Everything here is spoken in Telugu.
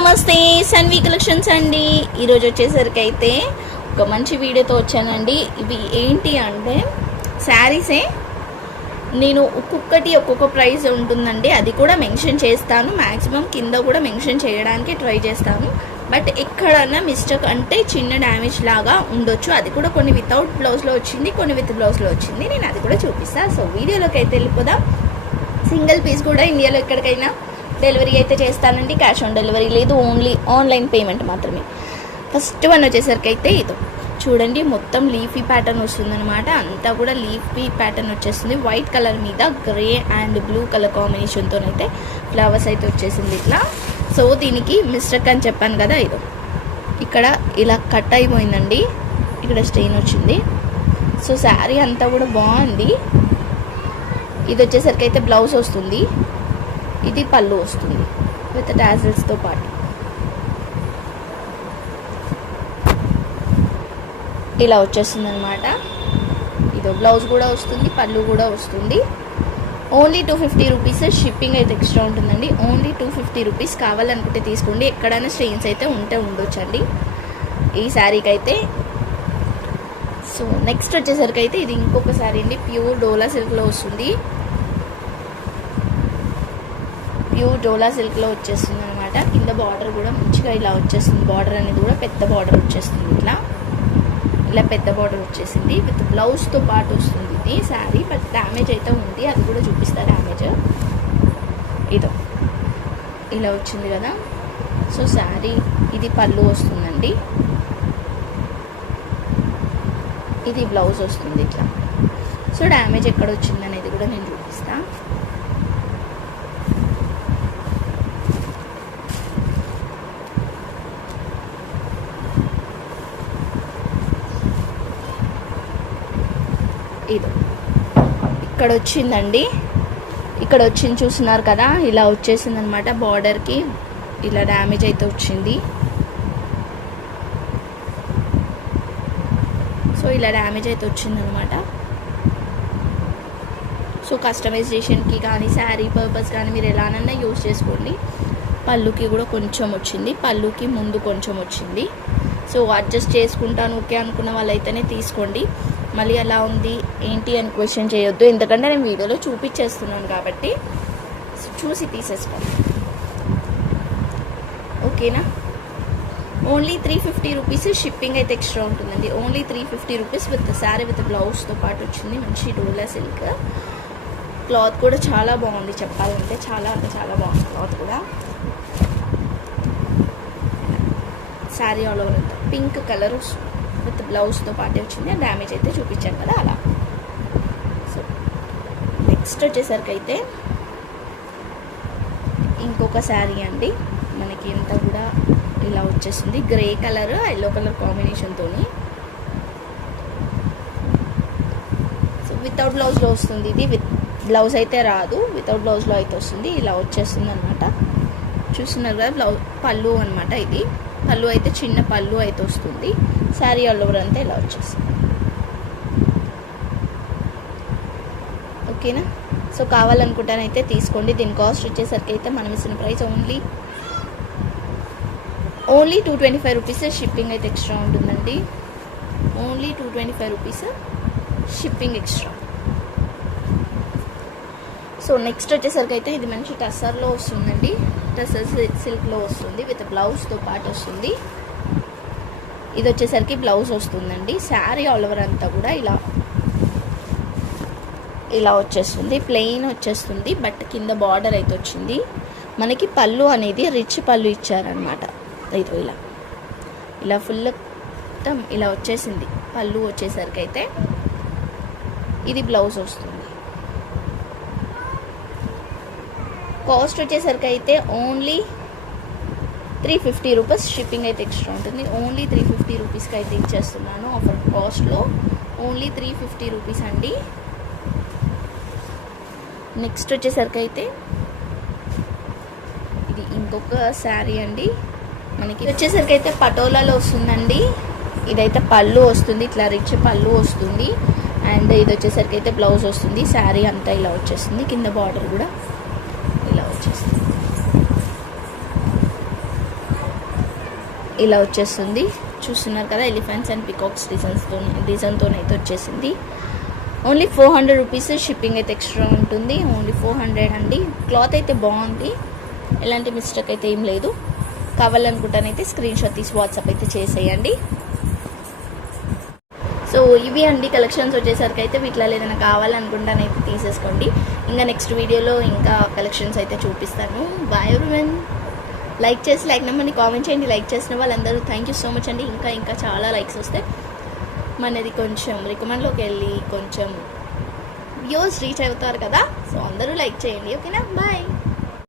నమస్తే సన్వి కలెక్షన్స్ అండి. ఈరోజు వచ్చేసరికి అయితే ఒక మంచి వీడియోతో వచ్చానండి. ఇవి ఏంటి అంటే శారీసే నేను ఒక్కొక్కటి ఒక్కొక్క ప్రైస్ ఉంటుందండి. అది కూడా మెన్షన్ చేస్తాను. మ్యాక్సిమం కింద కూడా మెన్షన్ చేయడానికి ట్రై చేస్తాను. బట్ ఎక్కడన్నా మిస్టేక్ అంటే చిన్న డ్యామేజ్ లాగా ఉండొచ్చు. అది కూడా కొన్ని వితౌట్ బ్లౌజ్లో వచ్చింది కొన్ని విత్ బ్లౌజ్లో వచ్చింది. నేను అది కూడా చూపిస్తాను సో వీడియోలోకి అయితే వెళ్ళిపోదాం. సింగిల్ పీస్ కూడా ఇండియాలో ఎక్కడికైనా డెలివరీ అయితే చేస్తానండి క్యాష్ ఆన్ డెలివరీ లేదు ఓన్లీ ఆన్లైన్ పేమెంట్ మాత్రమే. ఫస్ట్ వన్ వచ్చేసరికి అయితే ఇది. చూడండి మొత్తం లీఫీ ప్యాటర్న్ వస్తుందన్నమాట. అంతా కూడా లీఫీ ప్యాటర్న్ వచ్చేస్తుంది. వైట్ కలర్ మీద గ్రే అండ్ బ్లూ కలర్ కాంబినేషన్తో అయితే ఫ్లవర్స్ అయితే వచ్చేసింది ఇట్లా. సో దీనికి మిస్టేక్ అని చెప్పాను కదా ఇది. ఇక్కడ ఇలా కట్ అయిపోయిందండి. ఇక్కడ స్టెయిన్ వచ్చింది. సో శారీ అంతా కూడా బాగుంది. ఇది వచ్చేసరికి అయితే బ్లౌజ్ వస్తుంది. ఇది పళ్ళు వస్తుంది. విత్ టాజిల్స్తో పాటు. ఇలా వచ్చేస్తుంది అనమాట ఇదో బ్లౌజ్ కూడా వస్తుంది పళ్ళు కూడా వస్తుంది. Only two fifty rupees shipping అయితే ఎక్స్ట్రా ఉంటుందండి. ఓన్లీ టూ ఫిఫ్టీ రూపీస్ కావాలనుకుంటే తీసుకోండి. ఎక్కడైనా స్ట్రెయిన్స్ అయితే ఉంటే ఉండొచ్చండి. ఈ శారీకి అయితే సో నెక్స్ట్ వచ్చేసరికి అయితే ఇది ఇంకొక శారీ అండి. ప్యూర్ డోలా సిల్క్లో వస్తుంది. ప్యూర్ డోలా సిల్క్లో వచ్చేస్తుంది అనమాట కింద బార్డర్ కూడా మంచిగా ఇలా వచ్చేస్తుంది. బార్డర్ అనేది కూడా పెద్ద బార్డర్ వచ్చేస్తుంది ఇట్లా. ఇలా పెద్ద బార్డర్ వచ్చేసింది. విత్ బ్లౌజ్తో పాటు వస్తుంది ఇది శారీ. బట్ డ్యామేజ్ అయితే ఉంది. అది కూడా చూపిస్తా డ్యామేజ్ ఇదో. ఇలా వచ్చింది కదా. సో శారీ ఇది పళ్ళు వస్తుందండి. ఇది బ్లౌజ్ వస్తుంది ఇట్లా. సో డ్యామేజ్ ఎక్కడ వచ్చింది అనేది కూడా నేను చూపిస్తాను ఇది. ఇక్కడ వచ్చిందండి ఇక్కడ వచ్చింది చూస్తున్నారు కదా ఇలా వచ్చేసింది అనమాట బార్డర్కి. ఇలా డ్యామేజ్ అయితే వచ్చింది. సో ఇలా డ్యామేజ్ అయితే వచ్చిందనమాట. సో కస్టమైజేషన్కి కానీ శారీ పర్పస్ కానీ మీరు ఎలానన్నా యూజ్ చేసుకోండి. పళ్ళుకి కూడా కొంచెం వచ్చింది. పళ్ళుకి ముందు కొంచెం వచ్చింది. సో అడ్జస్ట్ చేసుకుంటాను ఓకే అనుకున్న వాళ్ళైతేనే తీసుకోండి. మళ్ళీ అలా ఉంది ఏంటి అని క్వశ్చన్ చేయొద్దు. ఎందుకంటే నేను వీడియోలో చూపించేస్తున్నాను కాబట్టి చూసి తీసేసుకోండి ఓకేనా? Only three fifty rupees shipping అయితే ఎక్స్ట్రా ఉంటుందండి. Only three fifty rupees with sari with బ్లౌజ్తో పాటు వచ్చింది. మంచి డోలా సిల్క్ క్లాత్ కూడా చాలా బాగుంది చెప్పాలంటే. చాలా అంటే చాలా బాగుంది క్లాత్ కూడా. శారీ ఆల్ ఓవర్ అంతా పింక్ కలర్ విత్ బ్లౌజ్తో పాటే వచ్చింది డ్యామేజ్ అయితే చూపించాను కదా అలా. సో నెక్స్ట్ వచ్చేసరికి అయితే ఇంకొక శారీ అండి. మనకి ఎంత కూడా ఇలా వచ్చేసింది. గ్రే కలర్ ఎల్లో కలర్ కాంబినేషన్తో సో వితౌట్ బ్లౌజ్లో వస్తుంది ఇది. విత్ బ్లౌజ్ అయితే రాదు. వితౌట్ బ్లౌజ్లో అయితే వస్తుంది. ఇలా వచ్చేస్తుంది అనమాట చూస్తున్నారు కదా బ్లౌజ్ పళ్ళు అనమాట ఇది. పళ్ళు అయితే చిన్న పళ్ళు అయితే వస్తుంది. శారీ ఆల్ ఓవర్ అంతా ఇలా వచ్చేస్తుంది. ఓకేనా? సో కావాలనుకుంటానైతే తీసుకోండి. దీని కాస్ట్ వచ్చేసరికి అయితే మనం ఇచ్చిన price only only two twenty five rupees shipping అయితే ఎక్స్ట్రా ఉంటుందండి. Only two twenty five rupees shipping extra. So next వచ్చేసరికి అయితే ఇది మంచి టసర్లో వస్తుందండి. టస్సర్ సిల్క్లో వస్తుంది విత్ బ్లౌజ్తో పాటు వస్తుంది. ఇది వచ్చేసరికి బ్లౌజ్ వస్తుందండి. శారీ ఆల్ ఓవర్ అంతా కూడా ఇలా ఇలా వచ్చేస్తుంది. ప్లెయిన్ వచ్చేస్తుంది బట్ కింద బార్డర్ అయితే వచ్చింది. మనకి పళ్ళు అనేది రిచ్ పళ్ళు ఇచ్చారనమాట ఇదో ఇలా. ఇలా ఫుల్ మొత్తం ఇలా వచ్చేసింది. పళ్ళు వచ్చేసరికి అయితే ఇది బ్లౌజ్ వస్తుంది. కాస్ట్ వచ్చేసరికి అయితే only three fifty rupees shipping అయితే ఎక్స్ట్రా ఉంటుంది. ఓన్లీ త్రీ ఫిఫ్టీ రూపీస్కి అయితే ఇచ్చేస్తున్నాను ఆఫర్ కాస్ట్లో ఓన్లీ త్రీ ఫిఫ్టీ రూపీస్ అండి. నెక్స్ట్ వచ్చేసరికి అయితే ఇది ఇంకొక శారీ అండి. మనకి ఇది వచ్చేసరికి అయితే పటోలాలో వస్తుందండి. ఇదైతే పళ్ళు వస్తుంది. ఇట్లా రిచ్ పళ్ళు వస్తుంది. అండ్ ఇది వచ్చేసరికి అయితే బ్లౌజ్ వస్తుంది. శారీ అంతా ఇలా వచ్చేస్తుంది. కింద బార్డర్ కూడా ఇలా వచ్చేస్తుంది ఇలా వచ్చేస్తుంది. చూస్తున్నారు కదా ఎలిఫెంట్స్ అండ్ పికాక్స్ డిజైన్స్తో డిజైన్తో అయితే వచ్చేసింది. Only four hundred rupees shipping అయితే ఎక్స్ట్రా ఉంటుంది. ఓన్లీ ఫోర్ హండ్రెడ్ అండి. క్లాత్ అయితే బాగుంది. ఎలాంటి మిస్టేక్ అయితే ఏం లేదు. కావాలనుకుంటానైతే స్క్రీన్ షాట్ తీసి వాట్సాప్ అయితే చేసేయండి. సో ఇవి అండి కలెక్షన్స్ వచ్చేసరికి అయితే వీటిలో ఏదైనా కావాలనుకుంటానైతే తీసేసుకోండి. ఇంకా నెక్స్ట్ వీడియోలో ఇంకా కలెక్షన్స్ అయితే చూపిస్తాను. బాయ్ ఎవరి లైక్ చేసి లైక్ నెంబర్ని కామెంట్ చేయండి. లైక్ చేసిన వాళ్ళందరూ థ్యాంక్ యూ సో మచ్ అండి. ఇంకా ఇంకా చాలా లైక్స్ వస్తే మనది కొంచెం రికమెండ్లోకి వెళ్ళి కొంచెం వ్యూస్ రీచ్ అవుతారు కదా. సో అందరూ లైక్ చేయండి. ఓకేనా బాయ్